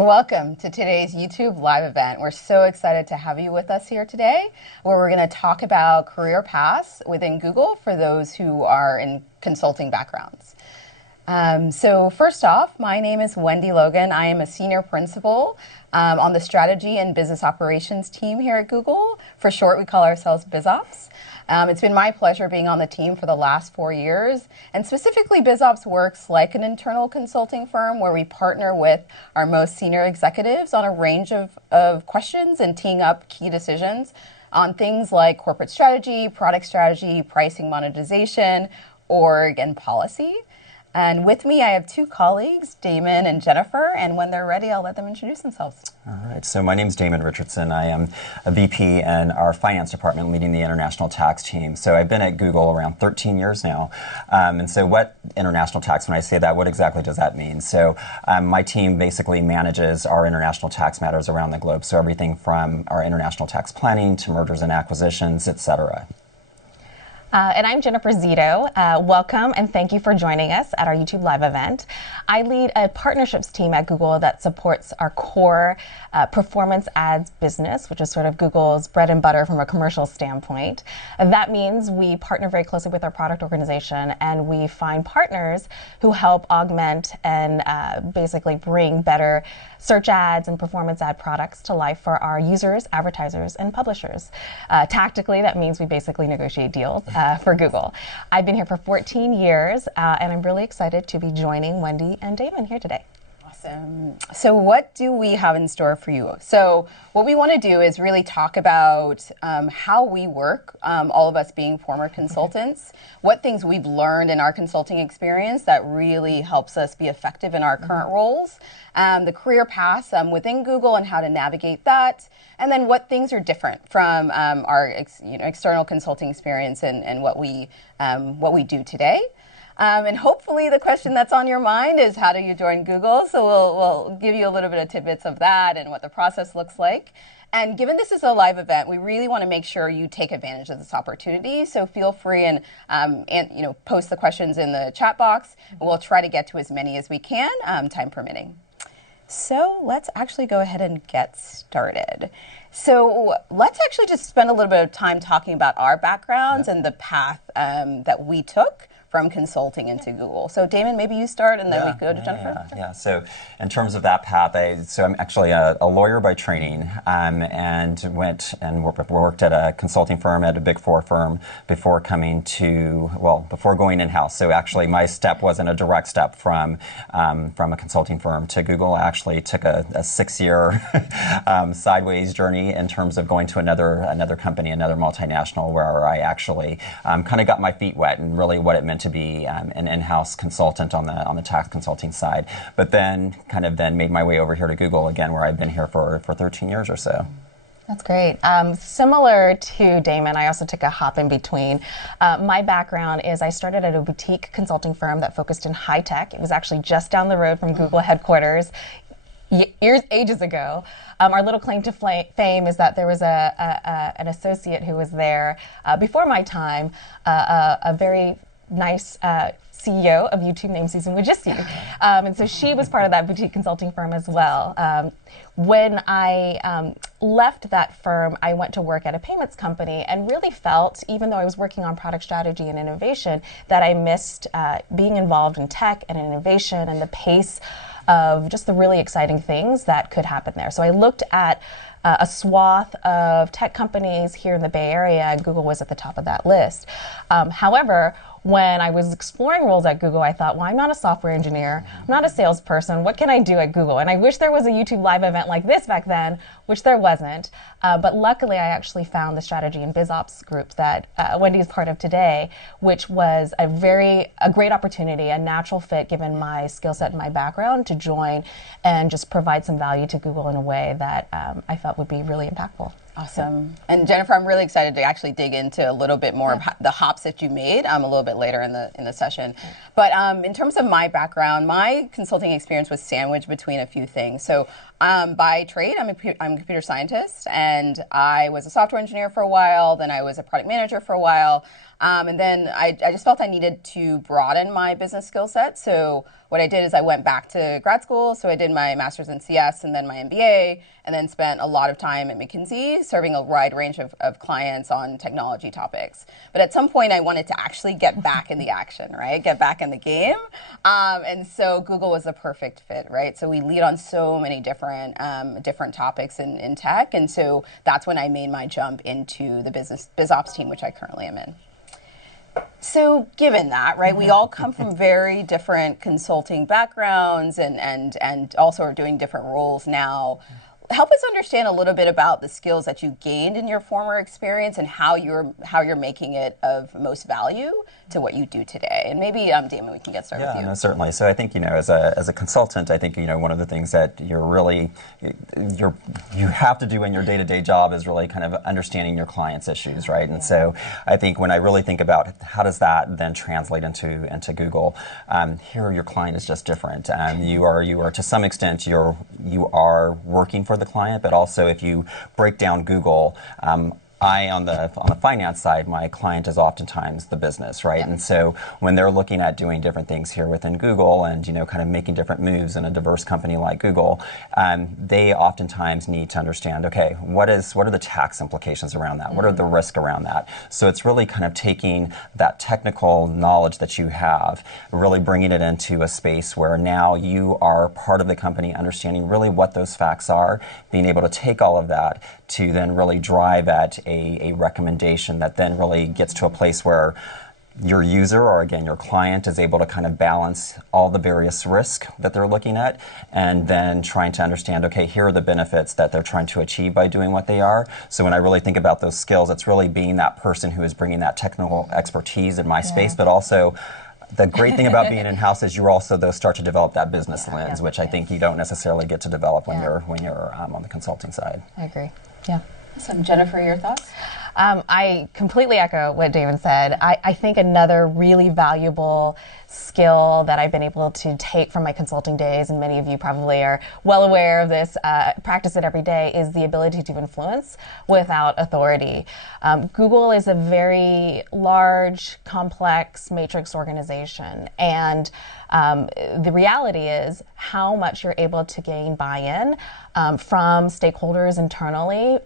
Welcome to today's YouTube live event. We're so excited to have you with us here today, where we're going to talk about career paths within Google for those who are in consulting backgrounds. So first off, my name is Wendy Logan. I am a senior principal on the strategy and business operations team here at Google. For short, we call ourselves BizOps. It's been my pleasure being on the team for the last 4 years, and specifically BizOps works like an internal consulting firm where we partner with our most senior executives on a range of questions and teeing up key decisions on things like corporate strategy, product strategy, pricing monetization, org, and policy. And with me, I have two colleagues, Damon and Jennifer, and when they're ready, I'll let them introduce themselves. All right, so my name is Damon Richardson. I am a VP in our finance department leading the international tax team. So I've been at Google around 13 years now. And so what international tax, when I say that, what exactly does that mean? So my team basically manages our international tax matters around the globe. So everything from our international tax planning to mergers and acquisitions, et cetera. And I'm Jennifer Zito. Welcome and thank you for joining us at our YouTube Live event. I lead a partnerships team at Google that supports our core performance ads business, which is sort of Google's bread and butter from a commercial standpoint. That means we partner very closely with our product organization and we find partners who help augment and basically bring better search ads and performance ad products to life for our users, advertisers, and publishers. Tactically, that means we basically negotiate deals for Google. I've been here for 14 years, and I'm really excited to be joining Wendy and Damon here today. Awesome. So what do we have in store for you? So what we want to do is really talk about how we work, all of us being former consultants, what things we've learned in our consulting experience that really helps us be effective in our current roles, the career paths within Google and how to navigate that, and then what things are different from our external consulting experience and what we do today. And hopefully the question that's on your mind is how do you join Google? So we'll give you a little bit of tidbits of that and what the process looks like. And given this is a live event, we really want to make sure you take advantage of this opportunity. So feel free and post the questions in the chat box. And we'll try to get to as many as we can, time permitting. So let's actually go ahead and get started. So let's actually just spend a little bit of time talking about our backgrounds and the path that we took from consulting into Google. So Damon, maybe you start and then we go to Jennifer. Yeah. So in terms of that path, I'm actually a lawyer by training and went and worked at a consulting firm, at a Big Four firm before before going in-house. So actually my step wasn't a direct step from a consulting firm to Google. I actually took a 6-year sideways journey in terms of going to another company, another multinational, where I actually kind of got my feet wet and really what it meant to be an in-house consultant on the tax consulting side, but then made my way over here to Google again, where I've been here for 13 years or so. That's great. Similar to Damon, I also took a hop in between. My background is I started at a boutique consulting firm that focused in high tech. It was actually just down the road from Google headquarters. Ages ago. Our little claim to fame is that there was an associate who was there before my time, a very nice CEO of YouTube named Susan Wojcicki. And so she was part of that boutique consulting firm as well. When I left that firm, I went to work at a payments company and really felt, even though I was working on product strategy and innovation, that I missed being involved in tech and innovation and the pace of just the really exciting things that could happen there. So I looked at a swath of tech companies here in the Bay Area, and Google was at the top of that list. However, when I was exploring roles at Google, I thought, well, I'm not a software engineer, I'm not a salesperson, what can I do at Google? And I wish there was a YouTube live event like this back then, which there wasn't. But luckily, I actually found the strategy and BizOps group that Wendy is part of today, which was a great opportunity, a natural fit given my skill set and my background to join and just provide some value to Google in a way that I felt would be really impactful. Awesome. And Jennifer, I'm really excited to actually dig into a little bit more of the hops that you made a little bit later in the session. But in terms of my background, my consulting experience was sandwiched between a few things. So by trade, I'm a computer scientist, and I was a software engineer for a while, then I was a product manager for a while. And then I just felt I needed to broaden my business skill set. So what I did is I went back to grad school. So I did my master's in CS and then my MBA, and then spent a lot of time at McKinsey serving a wide range of clients on technology topics. But at some point I wanted to actually get back in the action, right? Get back in the game. And so Google was the perfect fit, right? So we lead on so many different topics in tech. And so that's when I made my jump into the biz ops team, which I currently am in. So given that, right, we all come from very different consulting backgrounds and also are doing different roles now. Help us understand a little bit about the skills that you gained in your former experience and how you're making it of most value to what you do today. And maybe, Damon, we can get started with you. Yeah, no, certainly. So I think, as a consultant, I think, one of the things that you have to do in your day-to-day job is really kind of understanding your client's issues, right? And so I think when I really think about how does that then translate into Google, here your client is just different. You are to some extent, you are working for the client, but also if you break down Google, on the finance side, my client is oftentimes the business, right? Yep. And so when they're looking at doing different things here within Google and kind of making different moves in a diverse company like Google, they oftentimes need to understand, okay, what are the tax implications around that? What are the risks around that? So it's really kind of taking that technical knowledge that you have, really bringing it into a space where now you are part of the company, understanding really what those facts are, being able to take all of that to then really drive at a recommendation that then really gets to a place where your user, or again your client, is able to kind of balance all the various risks that they're looking at, and then trying to understand, okay, here are the benefits that they're trying to achieve by doing what they are. So when I really think about those skills, it's really being that person who is bringing that technical expertise in my space, but also the great thing about being in-house is you also, though, start to develop that business lens, which I think you don't necessarily get to develop when you're on the consulting side. I agree. Yeah. Awesome. Jennifer, your thoughts? I completely echo what Damon said. I think another really valuable skill that I've been able to take from my consulting days, and many of you probably are well aware of this, practice it every day, is the ability to influence without authority. Google is a very large, complex matrix organization, and the reality is how much you're able to gain buy-in from stakeholders internally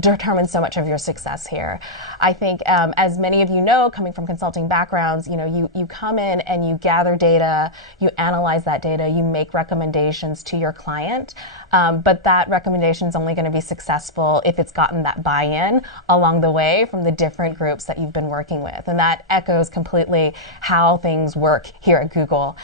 determines so much of your success here. I think, as many of you know, coming from consulting backgrounds, you come in and you gather data, you analyze that data, you make recommendations to your client, but that recommendation is only going to be successful if it's gotten that buy-in along the way from the different groups that you've been working with. And that echoes completely how things work here at Google.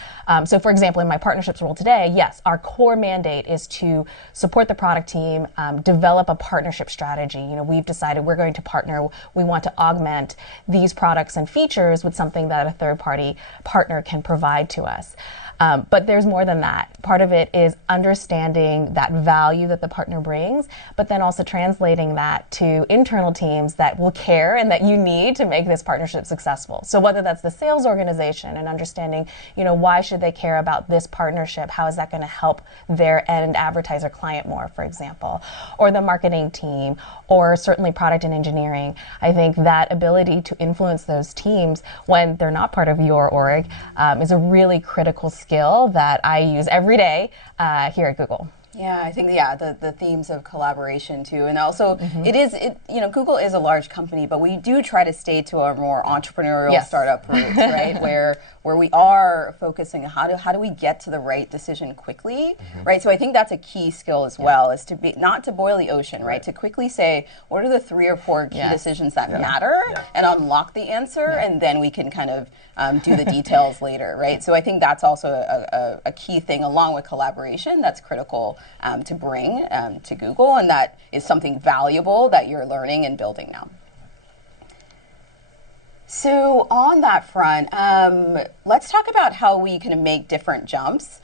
So for example, in my partnerships role today, yes, our core mandate is to support the product team, develop a partnership strategy. We've decided we're going to partner. We want to augment these products and features with something that a third-party partner can provide to us. But there's more than that. Part of it is understanding that value that the partner brings, but then also translating that to internal teams that will care and that you need to make this partnership successful. So whether that's the sales organization and understanding, why should they care about this partnership? How is that going to help their end advertiser client more, for example, or the marketing team, or certainly product and engineering. I think that ability to influence those teams when they're not part of your org is a really critical skill that I use every day here at Google. Yeah, I think the themes of collaboration too, and also Google is a large company, but we do try to stay to our more entrepreneurial startup roots, right? Where we are focusing on how do we get to the right decision quickly, right? So I think that's a key skill as well, is to be not to boil the ocean, right? To quickly say what are the 3 or 4 key decisions that matter, and unlock the answer, and then we can kind of do the details later, right? So I think that's also a key thing, along with collaboration, that's critical to bring to Google, and that is something valuable that you're learning and building now. So on that front, let's talk about how we can make different jumps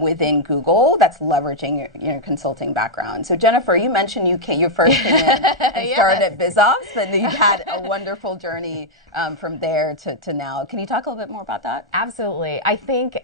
within Google that's leveraging your consulting background. So Jennifer, you mentioned you first came in and started at BizOps, and you've had a wonderful journey from there to now. Can you talk a little bit more about that? Absolutely. I think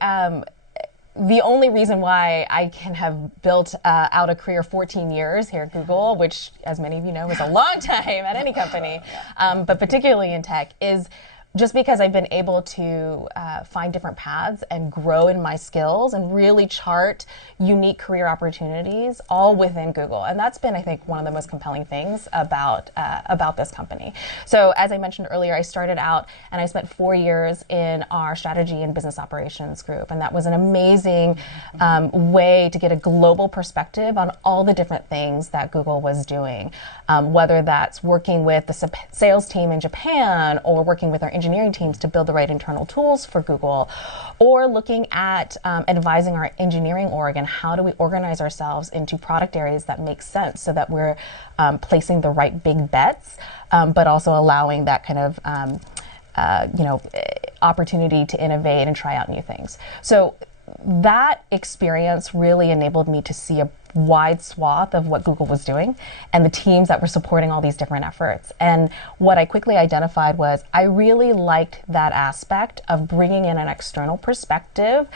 the only reason why I can have built out a career 14 years here at Google, which, as many of you know, is a long time at any company, but particularly in tech, is just because I've been able to find different paths and grow in my skills and really chart unique career opportunities all within Google. And that's been, I think, one of the most compelling things about this company. So as I mentioned earlier, I started out and I spent 4 years in our strategy and business operations group. And that was an amazing way to get a global perspective on all the different things that Google was doing, whether that's working with the sales team in Japan or working with our engineering teams to build the right internal tools for Google, or looking at advising our engineering org and how do we organize ourselves into product areas that make sense so that we're placing the right big bets, but also allowing that kind of opportunity to innovate and try out new things. So that experience really enabled me to see a wide swath of what Google was doing and the teams that were supporting all these different efforts. And what I quickly identified was I really liked that aspect of bringing in an external perspective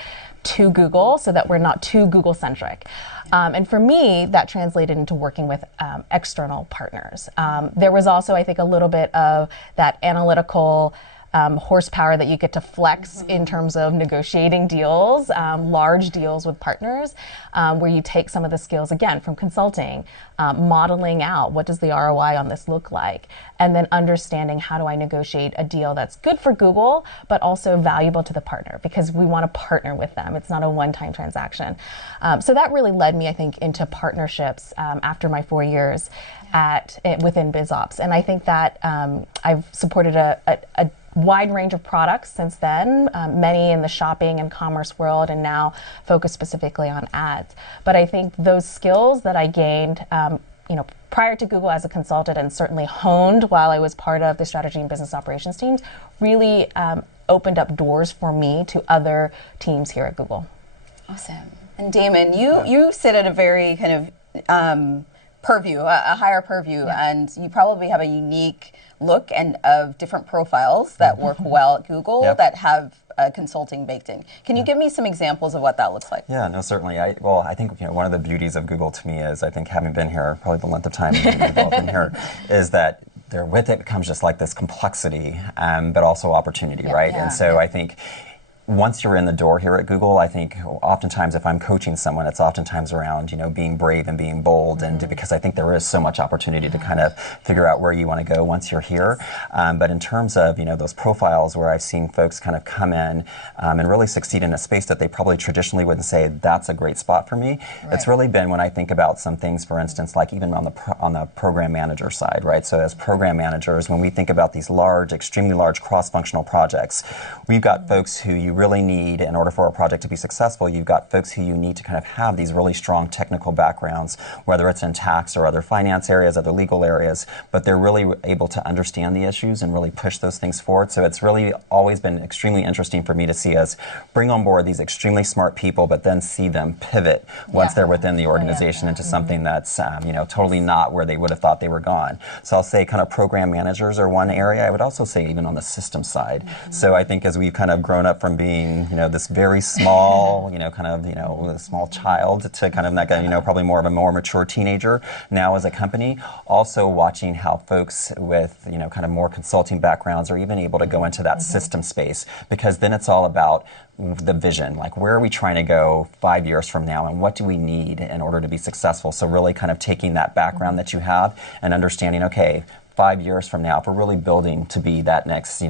to Google so that we're not too Google-centric. And for me, that translated into working with external partners. There was also, I think, a little bit of that analytical horsepower that you get to flex in terms of negotiating deals, large deals with partners, where you take some of the skills, again, from consulting, modeling out what does the ROI on this look like, and then understanding how do I negotiate a deal that's good for Google, but also valuable to the partner, because we want to partner with them. It's not a one-time transaction. So that really led me, I think, into partnerships after my 4 years within BizOps. And I think that I've supported a wide range of products since then, many in the shopping and commerce world, and now focused specifically on ads. But I think those skills that I gained prior to Google as a consultant, and certainly honed while I was part of the strategy and business operations teams, really opened up doors for me to other teams here at Google. Awesome. And Damon, you sit at a very kind of purview, a higher purview, and you probably have a unique look and of different profiles that work well at Google that have consulting baked in. Can you give me some examples of what that looks like? Yeah, no, certainly. I think one of the beauties of Google to me is, I think having been here, probably the length of time we've been here, is that with it comes just like this complexity, but also opportunity, right? And so I think once you're in the door here at Google, I think oftentimes if I'm coaching someone, it's oftentimes around, being brave and being bold, and because I think there is so much opportunity to kind of figure out where you want to go once you're here. But in terms of, those profiles where I've seen folks kind of come in and really succeed in a space that they probably traditionally wouldn't say, that's a great spot for me. Right. It's really been when I think about some things, for instance, like even on the program manager side, right? So as program managers, when we think about these large, extremely large cross-functional projects, we've got folks who you really need, in order for a project to be successful, you've got folks who you need to kind of have these really strong technical backgrounds, whether it's in tax or other finance areas, other legal areas, but they're really able to understand the issues and really push those things forward. So it's really always been extremely interesting for me to see us bring on board these extremely smart people, but then see them pivot once they're within the organization into something that's totally not where they would have thought they were gone. So I'll say kind of program managers are one area. I would also say even on the system side. So I think as we've kind of grown up from being this very small, a small child to kind of like probably more of a more mature teenager now as a company, also watching how folks with, kind of more consulting backgrounds are even able to go into that system space, because then it's all about the vision, like where are we trying to go 5 years from now and what do we need in order to be successful. So really kind of taking that background that you have and understanding, okay, 5 years from now, if we're really building to be that next,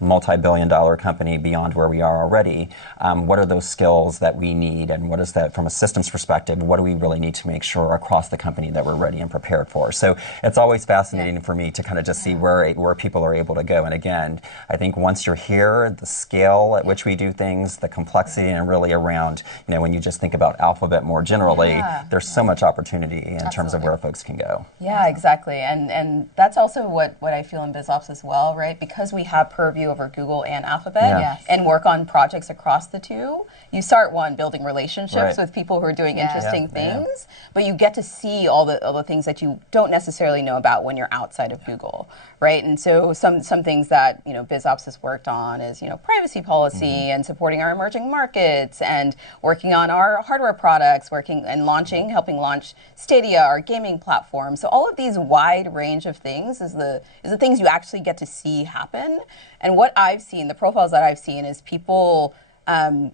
multi-billion-dollar company beyond where we are already, what are those skills that we need, and what is that from a systems perspective, what do we really need to make sure across the company that we're ready and prepared for. So it's always fascinating for me to kind of just see where people are able to go. And again, I think once you're here, the scale at which we do things, the complexity, and really around, when you just think about Alphabet more generally, there's so much opportunity in terms of where folks can go. Yeah, exactly. And that's also what I feel in BizOps as well, right? Because we have purview over Google and Alphabet Yeah. Yes. and work on projects across the two, you start building relationships Right. with people who are doing Yeah. interesting Yeah. things, but you get to see all the things that you don't necessarily know about when you're outside of Google, right? And so some things that BizOps has worked on is privacy policy and supporting our emerging markets and working on our hardware products, working and helping launch Stadia, our gaming platform. So all of these wide range of things is the things you actually get to see happen. And what I've seen, the profiles that I've seen, is people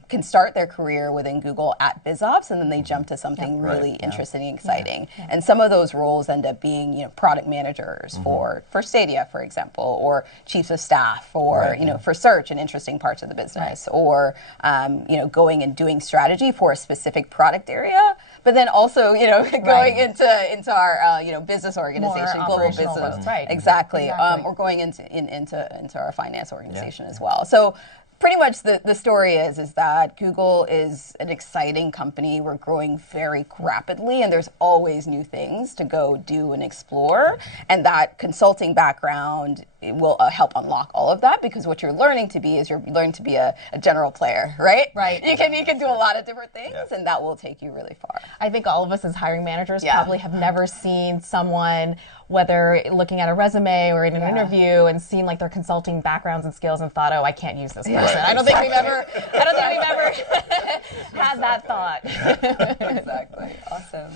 can start their career within Google at BizOps, and then they jump to something really interesting and exciting. And some of those roles end up being, product managers for Stadia, for example, or chiefs of staff, or for search in interesting parts of the business, or going and doing strategy for a specific product area. But then also, going into our business organization, More global operational business, roles, right. exactly. Exactly. Or going into our finance organization as well. So pretty much the story is that Google is an exciting company. We're growing very rapidly, and there's always new things to go do and explore. And that consulting background will help unlock all of that, because what you're learning to be is you're learning to be a general player, right? Right. You can do a lot of different things, and that will take you really far. I think all of us as hiring managers probably have never seen someone, whether looking at a resume or in an interview, and seen like their consulting backgrounds and skills and thought, oh, I can't use this person. I don't think we've ever had that thought. Exactly. Awesome.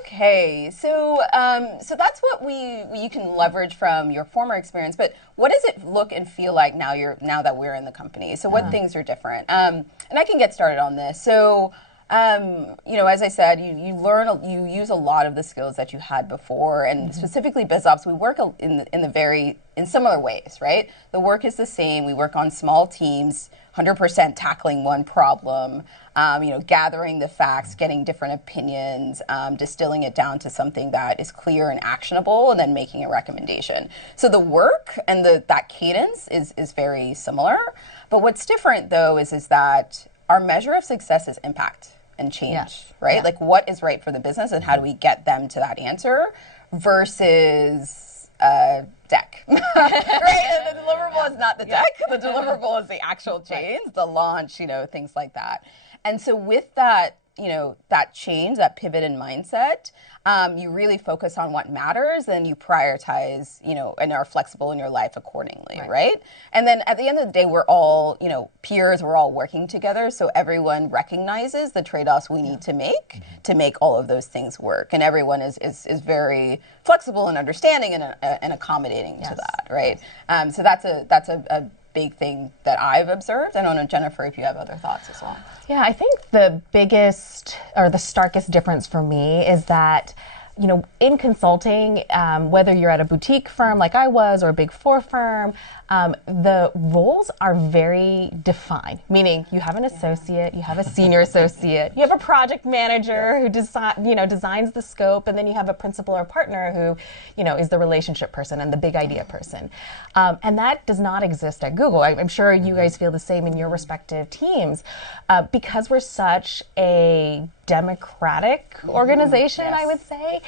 Okay, so that's what you can leverage from your former experience. But what does it look and feel like now that we're in the company? So what things are different? And I can get started on this. So as I said, you use a lot of the skills that you had before, and specifically BizOps, we work in similar ways, right? The work is the same. We work on small teams, 100% tackling one problem, gathering the facts, getting different opinions, distilling it down to something that is clear and actionable, and then making a recommendation. So the work and that cadence is very similar. But what's different, though, is that our measure of success is impact and change, right? Yeah. Like, what is right for the business, and how do we get them to that answer versus deck, right? And the deliverable is not the deck. The deliverable is the actual change, the launch, things like that. And so with that, that change, that pivot in mindset, you really focus on what matters, and you prioritize, and are flexible in your life accordingly, right? And then at the end of the day, we're all, peers, we're all working together, so everyone recognizes the trade-offs we need to make all of those things work. And everyone is very flexible and understanding and accommodating to that, right? So that's a big thing that I've observed. I don't know, Jennifer, if you have other thoughts as well. Yeah, I think the biggest or the starkest difference for me is that, in consulting, whether you're at a boutique firm like I was or a Big Four firm, the roles are very defined, meaning you have an associate, you have a senior associate, you have a project manager who designs the scope, and then you have a principal or partner who, is the relationship person and the big idea person. And that does not exist at Google. I'm sure you guys feel the same in your respective teams, because we're such a democratic organization, I would say.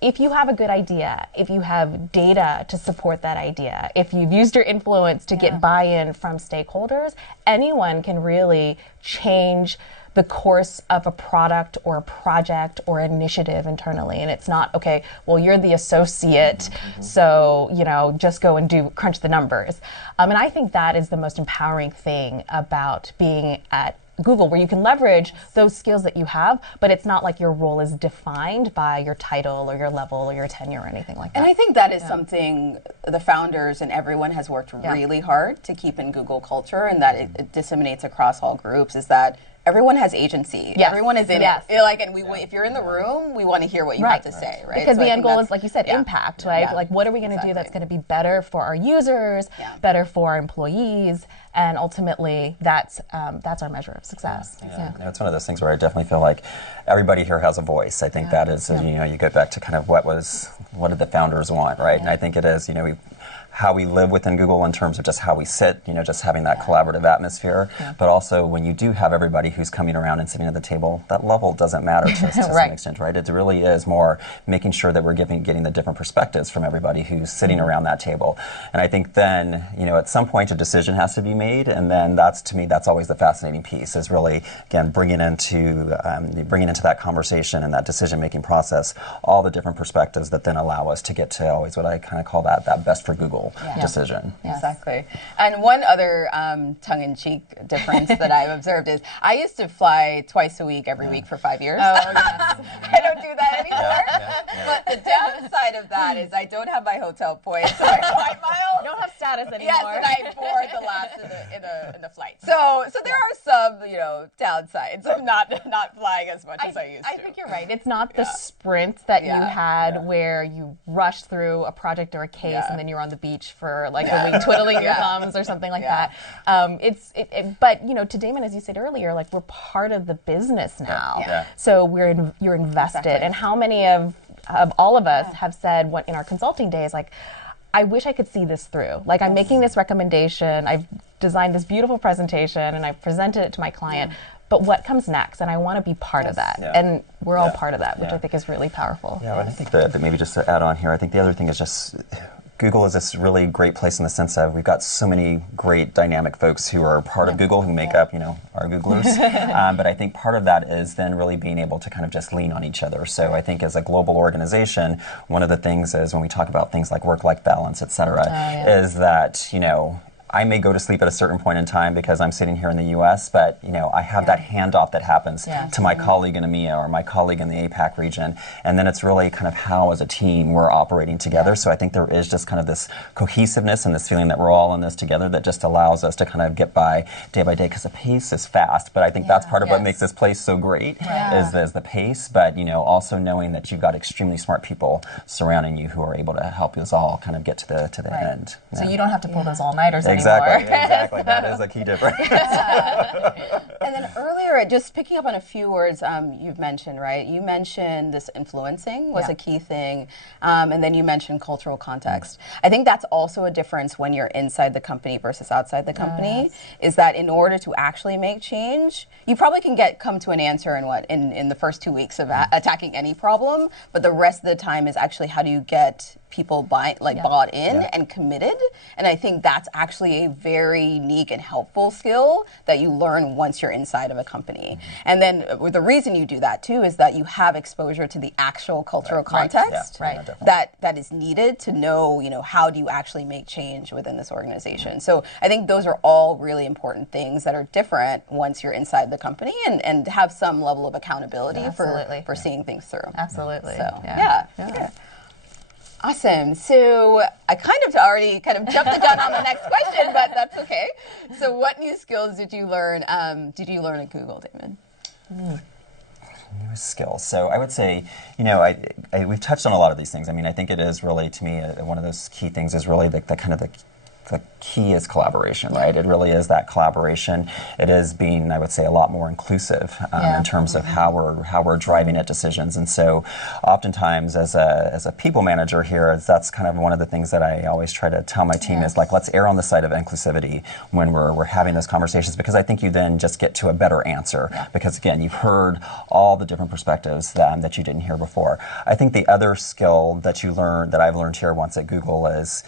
If you have a good idea, if you have data to support that idea, if you've used your influence to get buy-in from stakeholders, anyone can really change the course of a product or a project or initiative internally. And it's not, okay, well, you're the associate, so, just go and crunch the numbers. And I think that is the most empowering thing about being at Google, where you can leverage those skills that you have, but it's not like your role is defined by your title or your level or your tenure or anything like that. And I think that is something the founders and everyone has worked really hard to keep in Google culture, and that it disseminates across all groups, is that everyone has agency. Yes. Everyone is in it. And if you're in the room, we want to hear what you have to say, right? Because the end goal is, like you said, impact, right? Yeah. Like, what are we going to do that's going to be better for our users, better for our employees, and ultimately, that's our measure of success. It's one of those things where I definitely feel like everybody here has a voice. I think that is, you get back to kind of what did the founders want, right? And I think it is, how we live within Google in terms of just how we sit, just having that collaborative atmosphere. But also when you do have everybody who's coming around and sitting at the table, that level doesn't matter to some extent, right? It really is more making sure that we're getting the different perspectives from everybody who's sitting around that table. And I think then, at some point a decision has to be made, and then to me, that's always the fascinating piece, is really, again, bringing into that conversation and that decision-making process all the different perspectives that then allow us to get to always what I kind of call that best for Google decision. Exactly. And one other tongue-in-cheek difference that I've observed is I used to fly twice a week, every week for 5 years. Oh, yes. I don't do that anymore. But the downside of that is I don't have my hotel points or my flight miles. You don't have status anymore. Yes, and I board the last in the flight. So there are some downsides of not flying as much as I used to. I think you're right. It's not the sprint that you had where you rushed through a project or a case and then you're on the beach for like a week twiddling your thumbs or something like that. But to Damon, as you said earlier, like we're part of the business now. So you're invested. And how many of all of us have said in our consulting days, like, I wish I could see this through. Like, I'm making this recommendation, I've designed this beautiful presentation, and I've presented it to my client, but what comes next? And I want to be part of that. And we're all part of that, which I think is really powerful. Yeah, and I think that maybe just to add on here, I think the other thing is just Google is this really great place in the sense of we've got so many great dynamic folks who are part of Google who make up, our Googlers. But I think part of that is then really being able to kind of just lean on each other. So I think as a global organization, one of the things is when we talk about things like work-life balance, et cetera, is that, I may go to sleep at a certain point in time because I'm sitting here in the U.S., but I have that handoff that happens to my colleague in EMEA or my colleague in the APAC region, and then it's really kind of how, as a team, we're operating together. So I think there is just kind of this cohesiveness and this feeling that we're all in this together that just allows us to kind of get by day, because the pace is fast. But I think that's part of what makes this place so great is the pace, but also knowing that you've got extremely smart people surrounding you who are able to help us all kind of get to the end. So you don't have to pull those all-nighters anymore. Exactly. That is a key difference. And then earlier, just picking up on a few words you've mentioned, right? You mentioned this influencing was a key thing, and then you mentioned cultural context. I think that's also a difference when you're inside the company versus outside the company, is that in order to actually make change, you probably can come to an answer in the first 2 weeks of attacking any problem, but the rest of the time is actually how do you get people bought in and committed, and I think that's actually a very unique and helpful skill that you learn once you're inside of a company. And then the reason you do that too is that you have exposure to the actual cultural context that is needed to know, how do you actually make change within this organization. So I think those are all really important things that are different once you're inside the company and have some level of accountability for seeing things through. Absolutely. So awesome. So I kind of jumped the gun on the next question, but that's okay. So what new skills did you learn at Google, Damon? New skills. So I would say, we've touched on a lot of these things. I mean, I think it is really, to me, one of those key things is really the key is collaboration, right? It really is that collaboration. It is being, I would say, a lot more inclusive in terms of how we're driving at decisions. And so, oftentimes, as a people manager here, that's kind of one of the things that I always try to tell my team is like, let's err on the side of inclusivity when we're having those conversations, because I think you then just get to a better answer. Because again, you've heard all the different perspectives that you didn't hear before. I think the other skill that I've learned here once at Google is,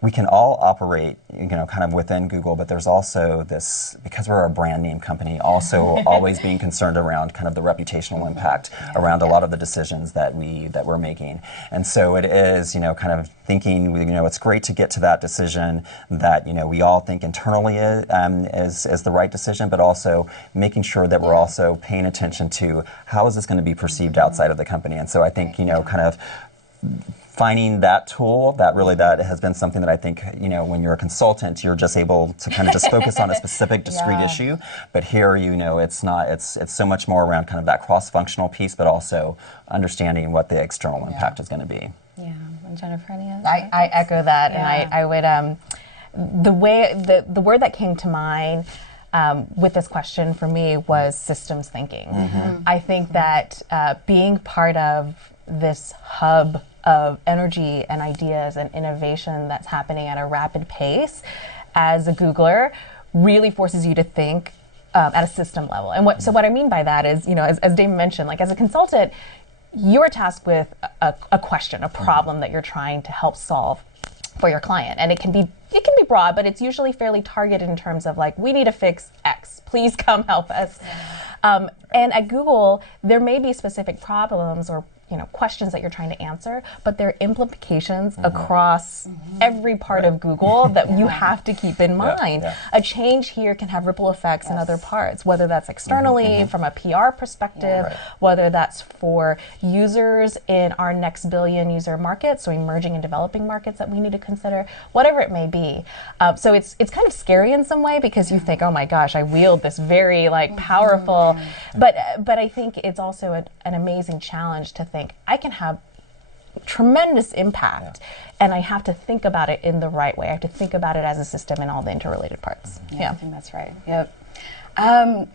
we can all operate, kind of within Google, but there's also this, because we're a brand name company, also always being concerned around kind of the reputational impact around a lot of the decisions that we're making. And so it is, kind of thinking, it's great to get to that decision that, we all think internally is the right decision, but also making sure that we're also paying attention to how is this going to be perceived outside of the company. And so I think, kind of finding that tool, that has been something that I think, when you're a consultant, you're just able to kind of just focus on a specific discrete issue. But here, it's so much more around kind of that cross-functional piece, but also understanding what the external impact is going to be. Yeah, and Jennifer, any other? I echo that, and I would, the word that came to mind with this question for me was systems thinking. I think that being part of this hub of energy and ideas and innovation that's happening at a rapid pace as a Googler really forces you to think at a system level. And what I mean by that is, as Damon mentioned, like as a consultant, you're tasked with a question, a problem that you're trying to help solve for your client. And it can be broad, but it's usually fairly targeted in terms of like, we need to fix X, please come help us. And at Google, there may be specific problems or questions that you're trying to answer, but there are implications across every part of Google that you have to keep in mind. A change here can have ripple effects in other parts, whether that's externally from a PR perspective, whether that's for users in our next billion user markets, so emerging and developing markets that we need to consider, whatever it may be. So it's kind of scary in some way because you think, oh my gosh, I wield this very powerful, but I think it's also an amazing challenge to think I can have tremendous impact and I have to think about it in the right way. I have to think about it as a system and all the interrelated parts. I think that's right. Yep.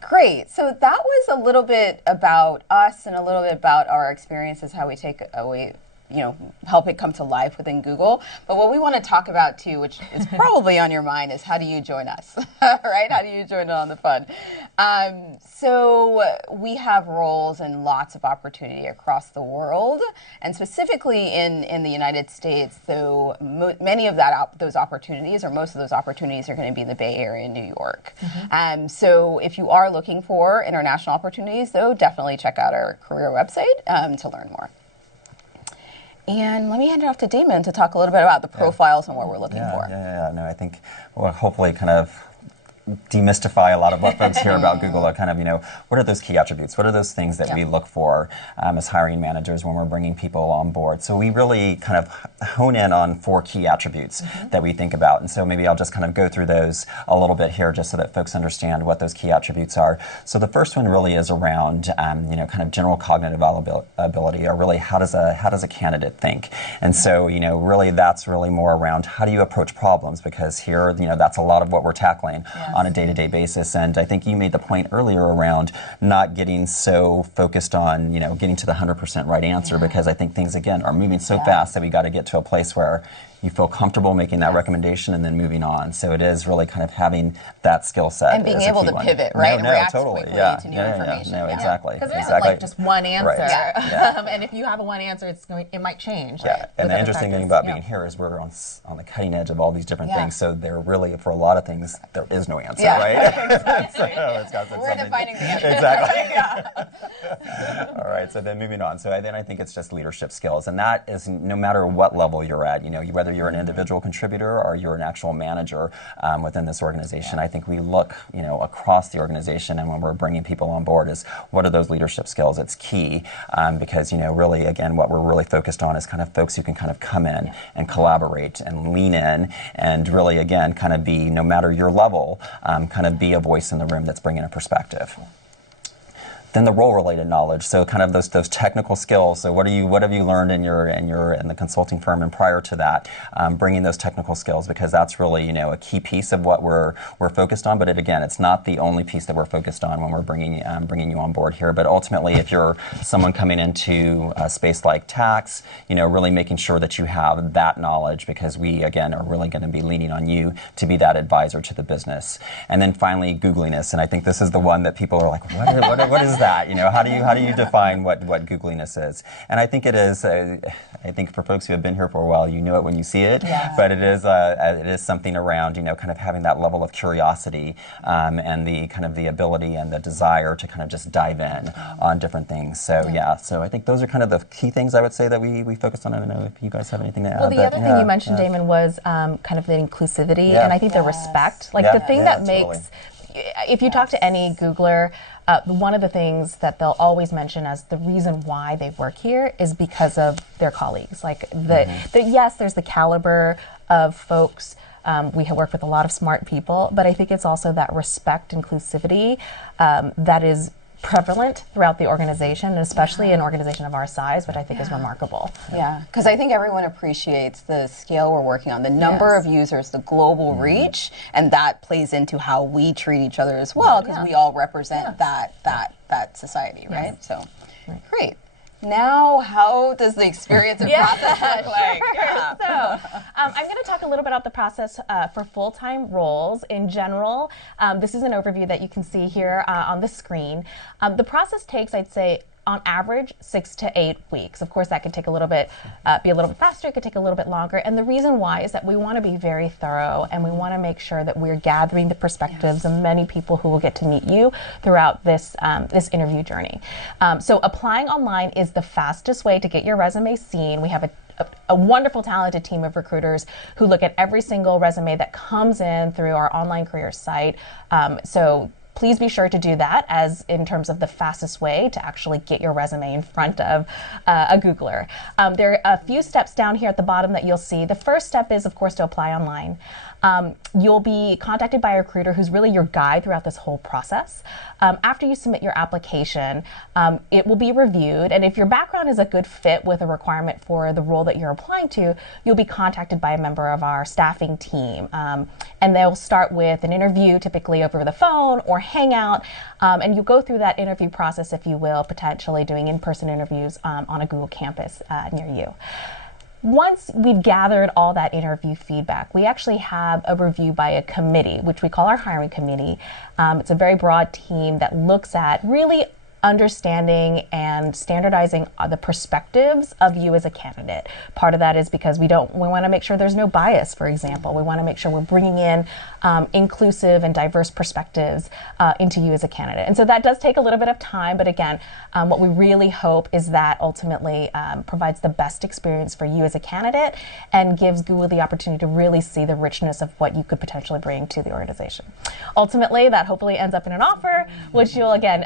Great. So that was a little bit about us and a little bit about our experiences, how we take away, help it come to life within Google. But what we want to talk about too, which is probably on your mind, is how do you join us, right? How do you join in on the fun? So we have roles and lots of opportunity across the world, and specifically in the United States, though many of those opportunities, or most of those opportunities, are going to be in the Bay Area and New York. So if you are looking for international opportunities, though, definitely check out our career website to learn more. And let me hand it off to Damon to talk a little bit about the profiles and what we're looking for. No, I think we'll hopefully kind of demystify a lot of what folks hear about Google are kind of, what are those key attributes? What are those things that we look for as hiring managers when we're bringing people on board? So we really kind of hone in on 4 key attributes that we think about. And so maybe I'll just kind of go through those a little bit here just so that folks understand what those key attributes are. So the first one really is around, kind of general cognitive ability, or really how does a candidate think? And so, really that's really more around how do you approach problems, because here, that's a lot of what we're tackling on a day-to-day basis. And I think you made the point earlier around not getting so focused on, getting to the 100% right answer, because I think things, again, are moving so fast that we got to get to a place where you feel comfortable making that recommendation and then moving on. So it is really kind of having that skill set. And being able to pivot, right? And react quickly to new information. Exactly. Because there isn't like just one answer. And if you have a one answer, it might change. And the interesting thing about being here is we're on the cutting edge of all these different things. So there really, for a lot of things, there is no answer, right? So it's got we're defining the answer. Exactly. All right, so then moving on. So then I think it's just leadership skills. And that is no matter what level you're at, whether you're an individual contributor or you're an actual manager within this organization. I think we look, across the organization, and when we're bringing people on board, is what are those leadership skills? It's key because, really, again, what we're really focused on is kind of folks who can kind of come in and collaborate and lean in and really, again, kind of be, no matter your level, kind of be a voice in the room that's bringing a perspective. Then the role-related knowledge, so kind of those technical skills. So what have you learned in the consulting firm, and prior to that, bringing those technical skills, because that's really a key piece of what we're focused on. But it's not the only piece that we're focused on when we're bringing you on board here. But ultimately, if you're someone coming into a space like tax, really making sure that you have that knowledge, because we again are really going to be leaning on you to be that advisor to the business. And then finally, Googliness, and I think this is the one that people are like, what is that? How do you define what Googliness is? And I think it is. I think for folks who have been here for a while, you know it when you see it. But it is something around kind of having that level of curiosity and the kind of the ability and the desire to kind of just dive in on different things. So so I think those are kind of the key things I would say that we focused on. I don't know if you guys have anything to add. Well, the other thing you mentioned, Damon, was kind of the inclusivity, and I think the respect, like the thing that makes. If you talk to any Googler, one of the things that they'll always mention as the reason why they work here is because of their colleagues. Like yes, there's the caliber of folks. We have worked with a lot of smart people, but I think it's also that respect, inclusivity that is prevalent throughout the organization, and especially an organization of our size, which I think is remarkable. Because I think everyone appreciates the scale we're working on, the number of users, the global reach, and that plays into how we treat each other as well, because we all represent that society, right? So, great. now how does the experience and process look like? Yeah. So I'm going to talk a little bit about the process for full-time roles in general. This is an overview that you can see here on the screen. The process takes, I'd say, on average, 6 to 8 weeks. Of course, that could take a little bit, be a little bit faster. It could take a little bit longer. And the reason why is that we want to be very thorough, and we want to make sure that we're gathering the perspectives of many people who will get to meet you throughout this this interview journey. So applying online is the fastest way to get your resume seen. We have a wonderful, talented team of recruiters who look at every single resume that comes in through our online careers site. So please be sure to do that as in terms of the fastest way to actually get your resume in front of a Googler. There are a few steps down here at the bottom that you'll see. The first step is, of course, to apply online. You'll be contacted by a recruiter who's really your guide throughout this whole process. After you submit your application, it will be reviewed, and if your background is a good fit with a requirement for the role that you're applying to, you'll be contacted by a member of our staffing team. And they'll start with an interview, typically over the phone or Hangout, and you go through that interview process, if you will, potentially doing in-person interviews on a Google campus near you. Once we've gathered all that interview feedback, we actually have a review by a committee, which we call our hiring committee. It's a very broad team that looks at really understanding and standardizing the perspectives of you as a candidate. Part of that is because we want to make sure there's no bias, for example. We want to make sure we're bringing in inclusive and diverse perspectives into you as a candidate. And so that does take a little bit of time, but again, what we really hope is that ultimately provides the best experience for you as a candidate and gives Google the opportunity to really see the richness of what you could potentially bring to the organization. Ultimately, that hopefully ends up in an offer, which you'll, again,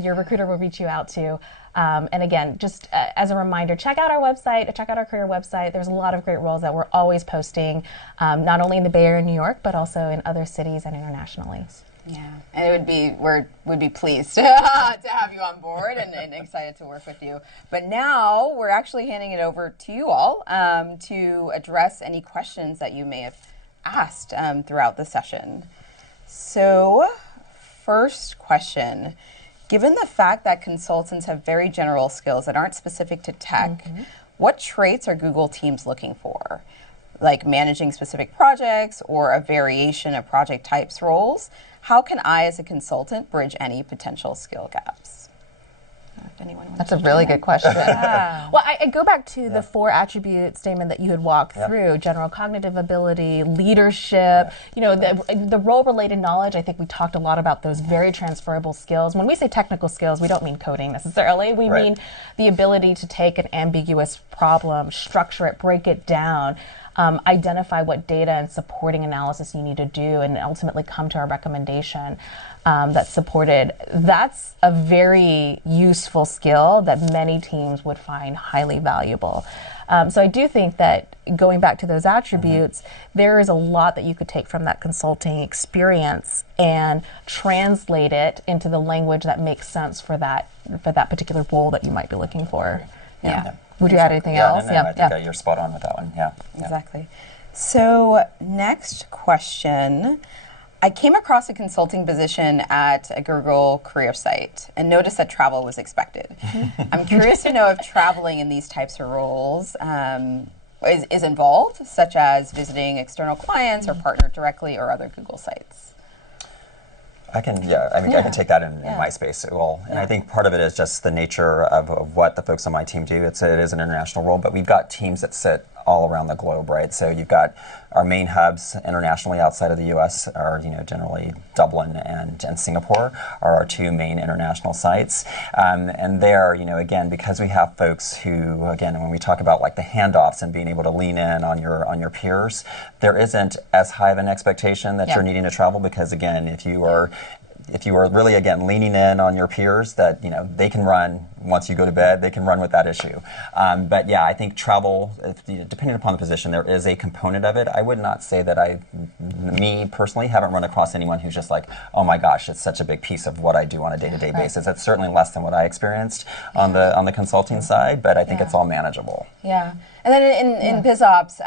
your recruiter will reach you out to. And again, just as a reminder, check out our website, check out our career website. There's a lot of great roles that we're always posting, not only in the Bay Area, New York, but also in other cities and internationally. Yeah, and we'd be pleased to have you on board and excited to work with you. But now we're actually handing it over to you all to address any questions that you may have asked throughout the session. So, first question. Given the fact that consultants have very general skills that aren't specific to tech, what traits are Google teams looking for? Like managing specific projects or a variation of project types roles? How can I, as a consultant, bridge any potential skill gaps? If anyone wants That's a really good question. Yeah. Well, I go back to the 4 attribute statement that you had walked through: general cognitive ability, leadership, you know, the role-related knowledge. I think we talked a lot about those very transferable skills. When we say technical skills, we don't mean coding necessarily. We mean the ability to take an ambiguous problem, structure it, break it down, identify what data and supporting analysis you need to do, and ultimately come to a recommendation that's supported. That's a very useful skill that many teams would find highly valuable. So I do think that going back to those attributes, there is a lot that you could take from that consulting experience and translate it into the language that makes sense for that particular role that you might be looking for. Yeah. Would you add anything else? No, I think you're spot on with that one. Yeah. Exactly. So next question. I came across a consulting position at a Google career site and noticed that travel was expected. I'm curious to know if traveling in these types of roles is involved, such as visiting external clients or partner directly or other Google sites. I can take that in my space. Well, and I think part of it is just the nature of what the folks on my team do. It is an international role, but we've got teams that sit all around the globe, right? So you've got our main hubs internationally outside of the U.S. are, generally Dublin and Singapore are our 2 main international sites. And there, again, because we have folks who, again, when we talk about like the handoffs and being able to lean in on your peers, there isn't as high of an expectation that you're needing to travel, because again, if you are really, again, leaning in on your peers, that they can run once you go to bed, they can run with that issue. But yeah, I think travel, depending upon the position, there is a component of it. I would not say that me personally, haven't run across anyone who's just like, oh my gosh, it's such a big piece of what I do on a day-to-day basis. It's certainly less than what I experienced on the consulting side, but I think it's all manageable. Yeah. And then in BizOps,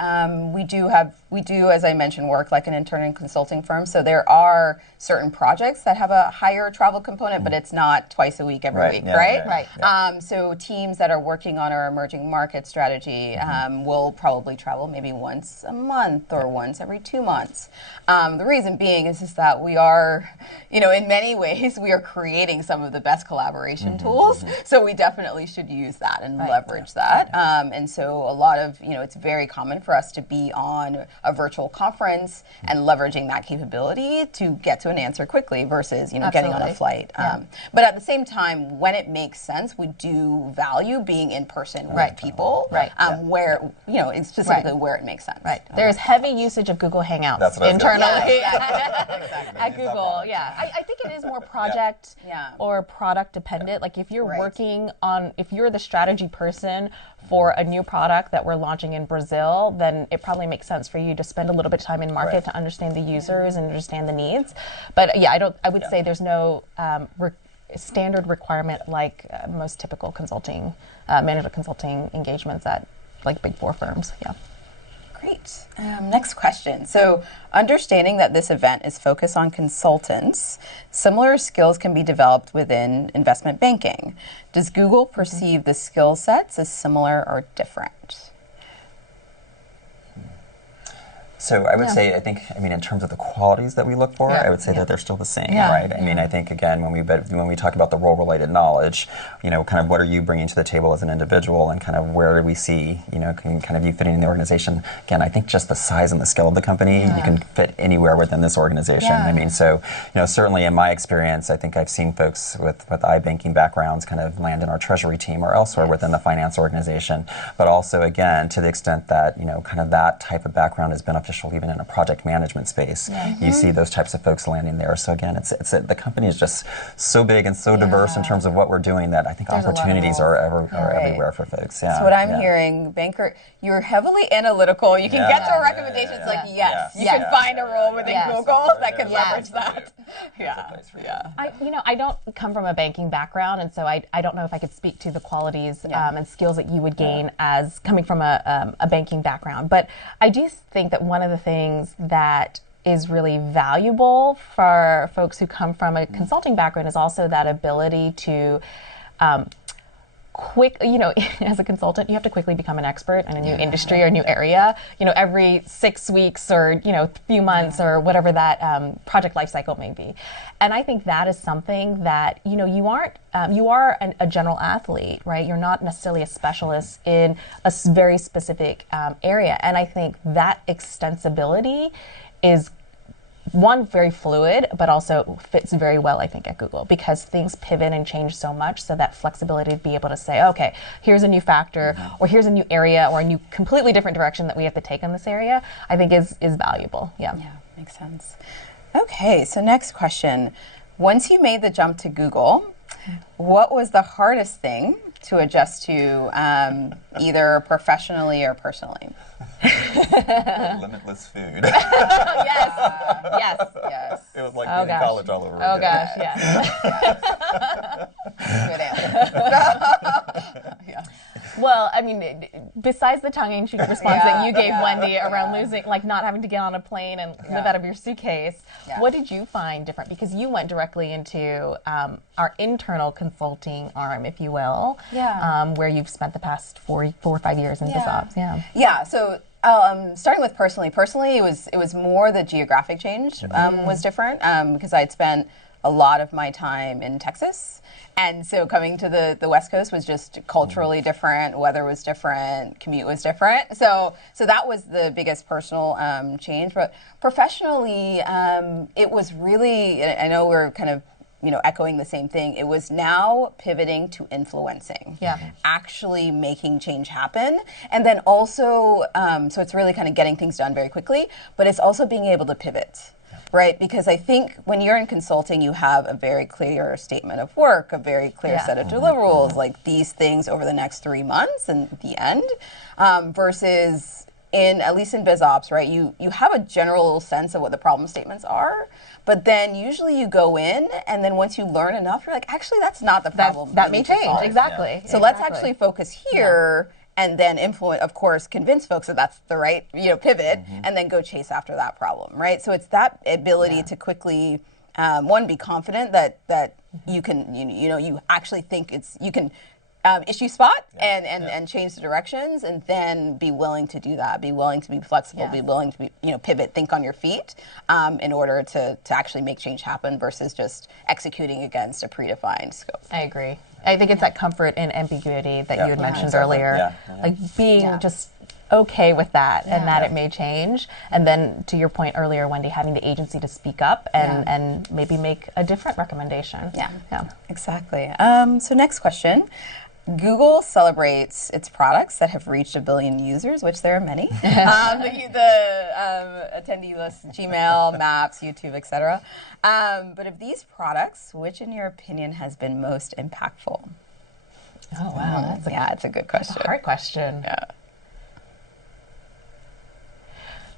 we do, as I mentioned, work like an intern and consulting firm. So there are certain projects that have a higher travel component, but it's not twice a week, every week, right? So teams that are working on our emerging market strategy will probably travel maybe once a month or once every 2 months. The reason being is just that we are, in many ways, we are creating some of the best collaboration tools. So we definitely should use that and leverage that. And so a lot of, it's very common for us to be on a virtual conference and leveraging that capability to get to an answer quickly versus, getting on a flight. But at the same time, when it makes sense, we do value being in person with people, where, specifically where it makes sense. There's heavy usage of Google Hangouts internally at Google. I think it is more project or product dependent. Like if you're working on, if you're the strategy person for a new product that we're launching in Brazil, then it probably makes sense for you to spend a little bit of time in market to understand the users and understand the needs. But I would say there's no standard requirement like most typical consulting, management consulting engagements at like big four firms. Great. Next question. So, understanding that this event is focused on consultants, similar skills can be developed within investment banking. Does Google perceive the skill sets as similar or different? So I would say, in terms of the qualities that we look for, I would say that they're still the same, right? I mean, I think, again, when we talk about the role-related knowledge, kind of what are you bringing to the table as an individual and kind of where do we see, kind of you fitting in the organization. Again, I think just the size and the scale of the company, you can fit anywhere within this organization. I mean, so, certainly in my experience, I think I've seen folks with iBanking backgrounds kind of land in our treasury team or elsewhere within the finance organization. But also, again, to the extent that, kind of that type of background is beneficial even in a project management space. You see those types of folks landing there. So again, the company is just so big and so diverse in terms of what we're doing that I think opportunities are everywhere for folks. So what I'm hearing, banker, you're heavily analytical. You can get to a recommendation. It's like, yes, you can find a role within Google that could leverage that. I don't come from a banking background, and so I don't know if I could speak to the qualities and skills that you would gain as coming from a banking background. But I do think that one of the things that is really valuable for folks who come from a consulting background is also that ability to as a consultant, you have to quickly become an expert in a new industry or new area, every 6 weeks or, few months or whatever that project life cycle may be. And I think that is something that, you are a general athlete, right? You're not necessarily a specialist in a very specific area. And I think that extensibility is one, very fluid, but also fits very well, I think, at Google because things pivot and change so much. So that flexibility to be able to say, okay, here's a new factor, or here's a new area, or a new completely different direction that we have to take on this area, I think is valuable. Yeah, makes sense. Okay, so next question. Once you made the jump to Google, what was the hardest thing to adjust to, either professionally or personally? Limitless food. Yes. It was like being in college all over again. Oh gosh, yes. Good answer. Well, I mean, besides the tongue-in-cheek response that you gave Wendy around losing, like not having to get on a plane and live out of your suitcase, what did you find different? Because you went directly into our internal consulting arm, if you will, where you've spent the past 4 or 5 years in BizOps. So starting with personally, it was more the geographic change was different because I'd spent a lot of my time in Texas. And so coming to the West Coast was just culturally different, weather was different, commute was different. So that was the biggest personal change. But professionally, it was really, I know we're kind of echoing the same thing. It was now pivoting to influencing, actually making change happen. And then also, so it's really kind of getting things done very quickly, but it's also being able to pivot. Right, because I think when you're in consulting, you have a very clear statement of work, a very clear set of deliverables, like these things over the next 3 months and the end, versus at least in BizOps, right, you have a general sense of what the problem statements are, but then usually you go in and then once you learn enough, you're like, actually, that's not the problem. That may change, exactly. So let's actually focus here and then influence, of course, convince folks that that's the right, pivot, and then go chase after that problem, right? So it's that ability to quickly, one, be confident that you can, you actually think you can issue spot and change the directions, and then be willing to do that, be willing to be flexible, be willing to be, pivot, think on your feet in order to actually make change happen versus just executing against a predefined scope. I agree. I think it's that comfort in ambiguity that you had mentioned earlier. Like being just okay with that and that it may change. And then to your point earlier, Wendy, having the agency to speak up and maybe make a different recommendation. Yeah. Exactly. So next question. Google celebrates its products that have reached 1 billion users, which there are many. The attendee list, Gmail, Maps, YouTube, etc. But of these products, which in your opinion has been most impactful? Oh, wow. It's a good question. That's a hard question. Yeah.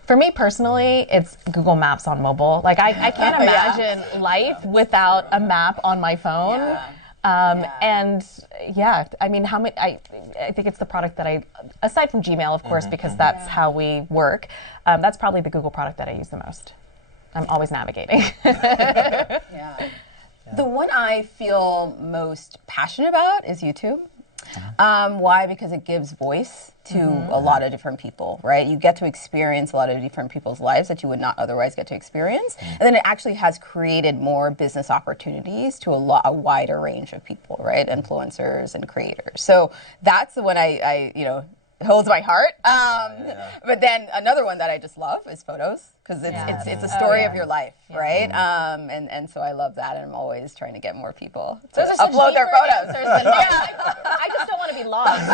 For me personally, it's Google Maps on mobile. Like I can't imagine life without a map on my phone. And I mean, I think it's the product that aside from Gmail, of course, because that's how we work, that's probably the Google product that I use the most. I'm always navigating. The one I feel most passionate about is YouTube. Why? Because it gives voice to a lot of different people, right? You get to experience a lot of different people's lives that you would not otherwise get to experience. And then it actually has created more business opportunities to a wider range of people, right? Influencers and creators. So that's the one I holds my heart. But then another one that I just love is photos, because it's a story of your life, right? And so I love that, and I'm always trying to get more people to upload their photos. I just don't want to be lost.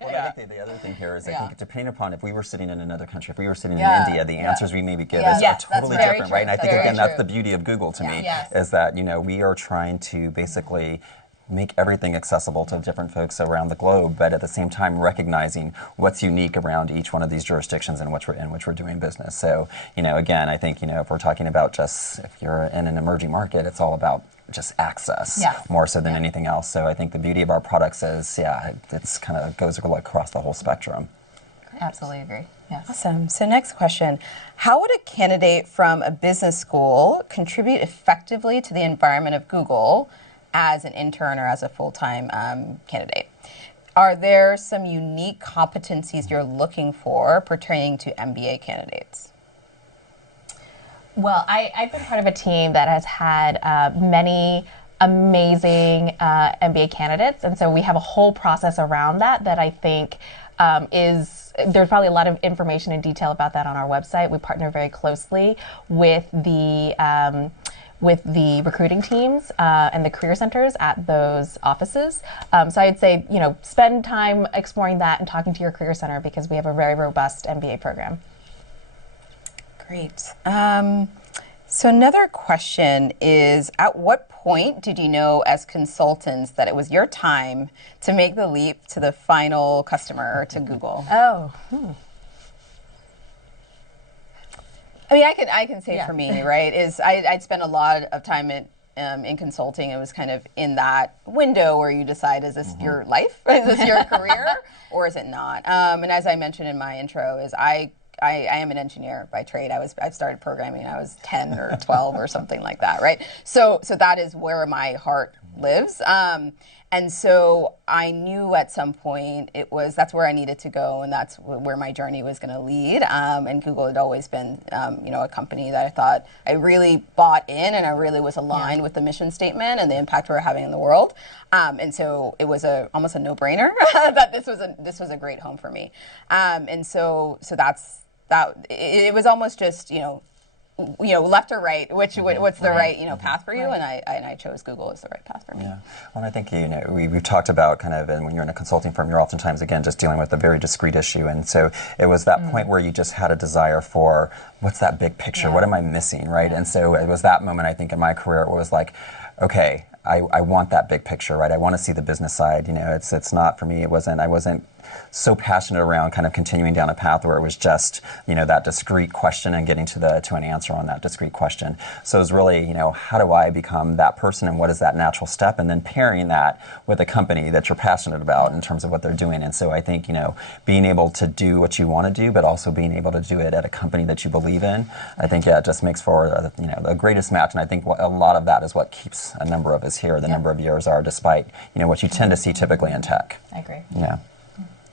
Well, I think the other thing here is I think depending upon if we were sitting in another country, if we were sitting in India, the answers we maybe give are totally different, right? And I think again that's the beauty of Google to me is that we are trying to basically make everything accessible to different folks around the globe, but at the same time recognizing what's unique around each one of these jurisdictions in which we're doing business. So, again, I think, if we're talking about if you're in an emerging market, it's all about just access more so than anything else. So I think the beauty of our products is, it's kind of goes across the whole spectrum. Absolutely agree. Yes. Awesome. So next question. How would a candidate from a business school contribute effectively to the environment of Google as an intern or as a full-time candidate? Are there some unique competencies you're looking for pertaining to MBA candidates? Well, I've been part of a team that has had many amazing MBA candidates, and so we have a whole process around that I think there's probably a lot of information and detail about that on our website. We partner very closely with the recruiting teams and the career centers at those offices. So I'd say, spend time exploring that and talking to your career center, because we have a very robust MBA program. Great. So another question is, at what point did you know as consultants that it was your time to make the leap to the final customer, to Google? Oh. I mean, I can say for me, right, is I'd spent a lot of time in consulting. It was kind of in that window where you decide, is this your life? Is this your career? Or is it not? And as I mentioned in my intro, is I am an engineer by trade. I started programming when I was 10 or 12 or something like that, right? So that is where my heart lives. And so I knew at some point that's where I needed to go, and that's where my journey was going to lead. And Google had always been, a company that I thought I really bought in, and I really was aligned with the mission statement and the impact we were having in the world. And so it was almost a no-brainer that this was a great home for me. And so that's that. It was almost just left or right, what's the right path for you, and I chose Google as the right path for me. Yeah, well, I think we've talked about kind of, and when you're in a consulting firm, you're oftentimes again just dealing with a very discrete issue, and so it was that point where you just had a desire for what's that big picture, what am I missing, right? And so it was that moment, I think, in my career, it was like, okay, I want that big picture, right? I want to see the business side. It's not for me. I wasn't so passionate around kind of continuing down a path where it was just, that discrete question and getting to an answer on that discrete question. So it was really, how do I become that person and what is that natural step? And then pairing that with a company that you're passionate about in terms of what they're doing. And so I think, being able to do what you want to do, but also being able to do it at a company that you believe in, I think, it just makes for, the greatest match. And I think a lot of that is what keeps a number of us here, the number of years are, despite, what you tend to see typically in tech. I agree. Yeah.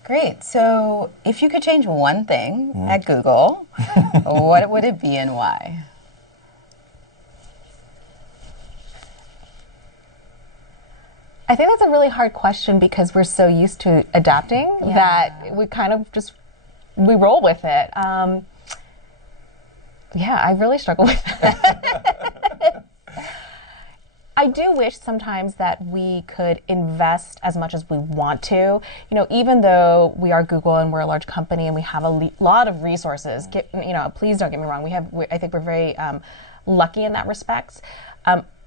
Great. So if you could change one thing at Google, what would it be and why? I think that's a really hard question because we're so used to adapting that we kind of just, we roll with it. I really struggle with that. I do wish sometimes that we could invest as much as we want to. Even though we are Google and we're a large company and we have a lot of resources, please don't get me wrong. I think we're very lucky in that respect.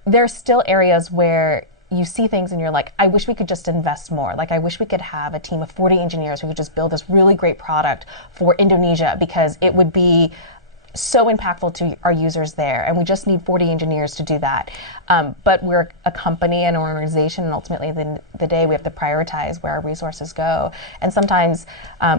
There are still areas where you see things and you're like, I wish we could just invest more. Like, I wish we could have a team of 40 engineers who could just build this really great product for Indonesia because it would be so impactful to our users there, and we just need 40 engineers to do that. But we're a company and an organization, and ultimately at the end of the day, we have to prioritize where our resources go. And sometimes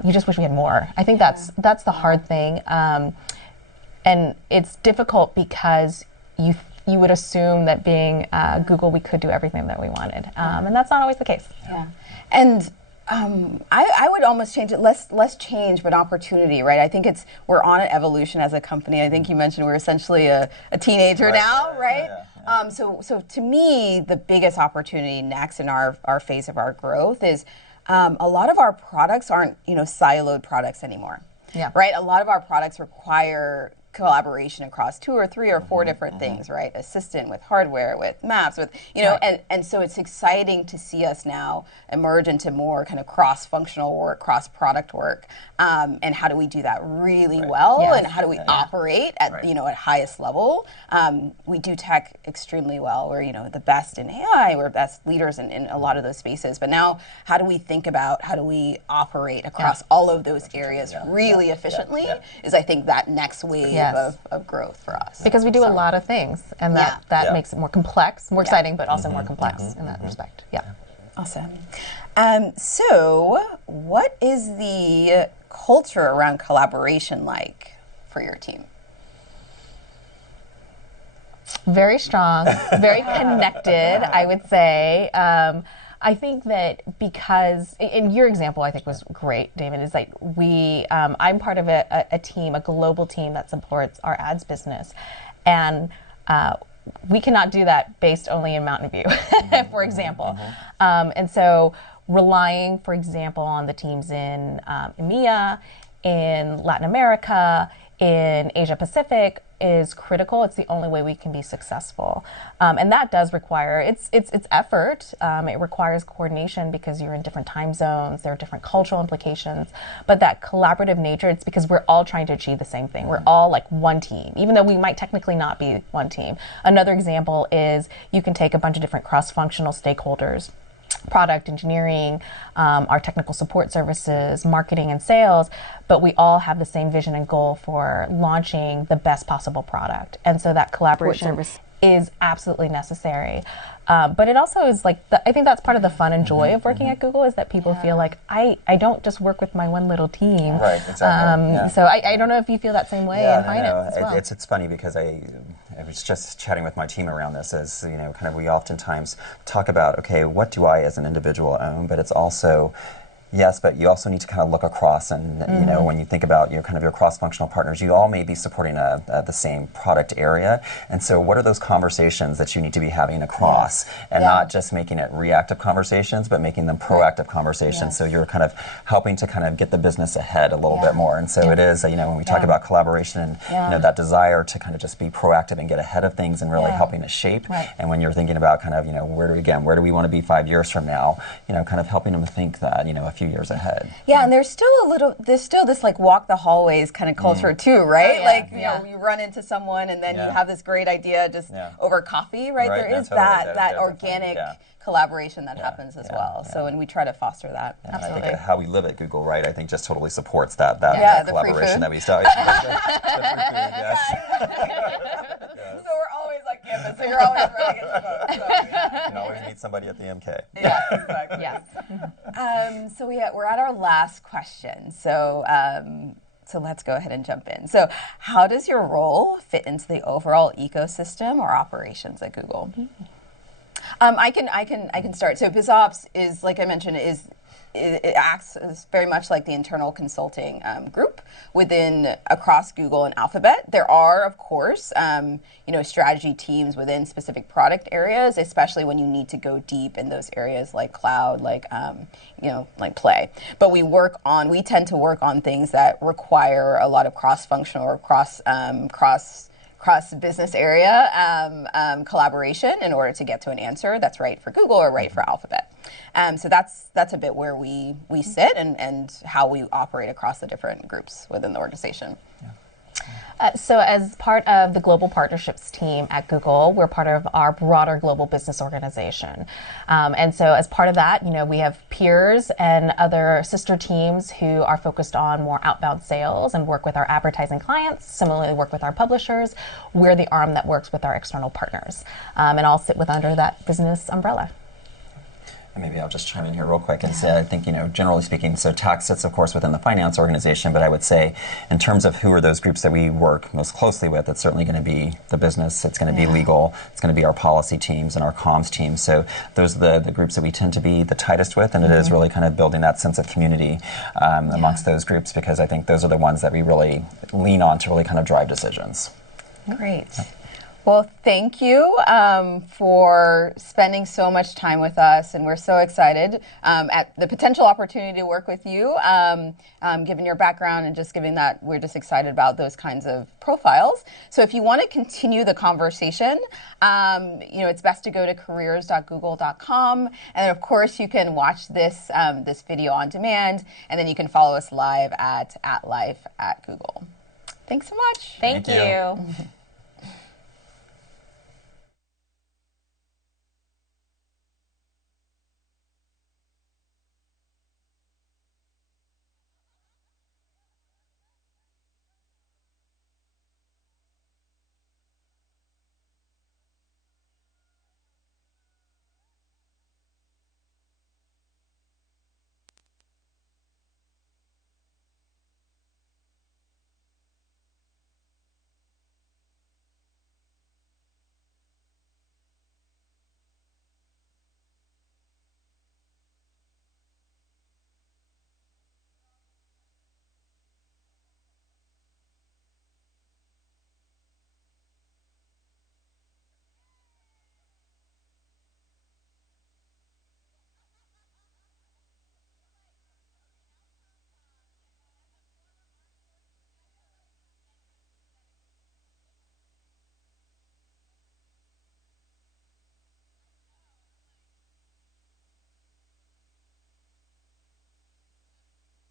you just wish we had more. I think that's the hard thing. And it's difficult because you would assume that being Google, we could do everything that we wanted. And that's not always the case. Yeah. And I would almost change it, less change, but opportunity, right? I think we're on an evolution as a company. I think you mentioned we're essentially a teenager now, right? Yeah. So to me, the biggest opportunity next in our phase of our growth is a lot of our products aren't, siloed products anymore. Yeah. Right? A lot of our products require collaboration across 2 or 3 or 4 different things, right? Assistant with hardware, with maps, with, and so it's exciting to see us now emerge into more kind of cross-functional work, cross-product work. And how do we do that really well? Yes. And how do we operate at, at highest level? We do tech extremely well. We're, the best in AI. We're best leaders in a lot of those spaces. But now, how do we think about how do we operate across all of those areas really efficiently is, I think, that next wave of growth for us. Because we do a lot of things, and that makes it more complex, more exciting, but also more complex in that respect. Yeah. Awesome. So what is the culture around collaboration like for your team? Very strong, very connected, I would say. I think that because, in your example, I think was great, David, is like I'm part of a team, a global team that supports our ads business. And we cannot do that based only in Mountain View, for example. And so relying, for example, on the teams in EMEA, in Latin America, in Asia Pacific is critical. It's the only way we can be successful. And that does require, it's effort. It requires coordination because you're in different time zones, there are different cultural implications, but that collaborative nature, it's because we're all trying to achieve the same thing. We're all like one team, even though we might technically not be one team. Another example is you can take a bunch of different cross-functional stakeholders, product engineering, our technical support services, marketing and sales, but we all have the same vision and goal for launching the best possible product. And so that collaboration is absolutely necessary. But it also is like, I think that's part of the fun and joy of working at Google is that people feel like, I don't just work with my one little team. Right, exactly. So I don't know if you feel that same way in finance as well. It's funny because I was just chatting with my team around this as, kind of we oftentimes talk about, okay, what do I as an individual own? But it's also, yes, but you also need to kind of look across and, when you think about kind of your cross-functional partners, you all may be supporting the same product area. And so what are those conversations that you need to be having across and not just making it reactive conversations, but making them proactive conversations. So you're kind of helping to kind of get the business ahead a little bit more. And so it is, when we talk about collaboration and, that desire to kind of just be proactive and get ahead of things and really helping to shape. And when you're thinking about kind of, where do we want to be 5 years from now, kind of helping them think that, a few few years ahead. Yeah, and there's still this like walk the hallways kind of culture too, right? Oh, yeah. Like, you know, you run into someone and then you have this great idea just over coffee, right? Right, There no, is totally. that Definitely, organic collaboration that happens as well. So, and we try to foster that. And I Absolutely. think how we live at Google, right? I think just totally supports that the free collaboration food. that we started. The free food, yes. So we're always on campus, so you're always running into folks. So, You can always meet somebody at the MK. yeah, exactly. Yes. So we're at our last question. So so let's go ahead and jump in. So how does your role fit into the overall ecosystem or operations at Google? I can start. So BizOps is, like I mentioned, it acts as very much like the internal consulting group across Google and Alphabet. There are, of course, strategy teams within specific product areas, especially when you need to go deep in those areas like cloud, like like Play. But we tend to work on things that require a lot of cross-functional or cross business area collaboration in order to get to an answer that's right for Google or right for Alphabet. So that's a bit where we sit and how we operate across the different groups within the organization. So as part of the global partnerships team at Google, we're part of our broader global business organization. And so as part of that, we have peers and other sister teams who are focused on more outbound sales and work with our advertising clients, similarly work with our publishers. We're the arm that works with our external partners. And all sit under that business umbrella. And maybe I'll just chime in here real quick and say, I think, generally speaking, so tax sits, of course, within the finance organization, but I would say in terms of who are those groups that we work most closely with, it's certainly going to be the business, it's going to be legal, it's going to be our policy teams and our comms teams. So those are the groups that we tend to be the tightest with, and it is really kind of building that sense of community amongst those groups, because I think those are the ones that we really lean on to really kind of drive decisions. Great. Well, thank you for spending so much time with us, and we're so excited at the potential opportunity to work with you, given your background and just given that we're just excited about those kinds of profiles. So if you want to continue the conversation, it's best to go to careers.google.com, and of course you can watch this video on demand, and then you can follow us live at Life at Google. Thanks so much. Thank Thank you. you.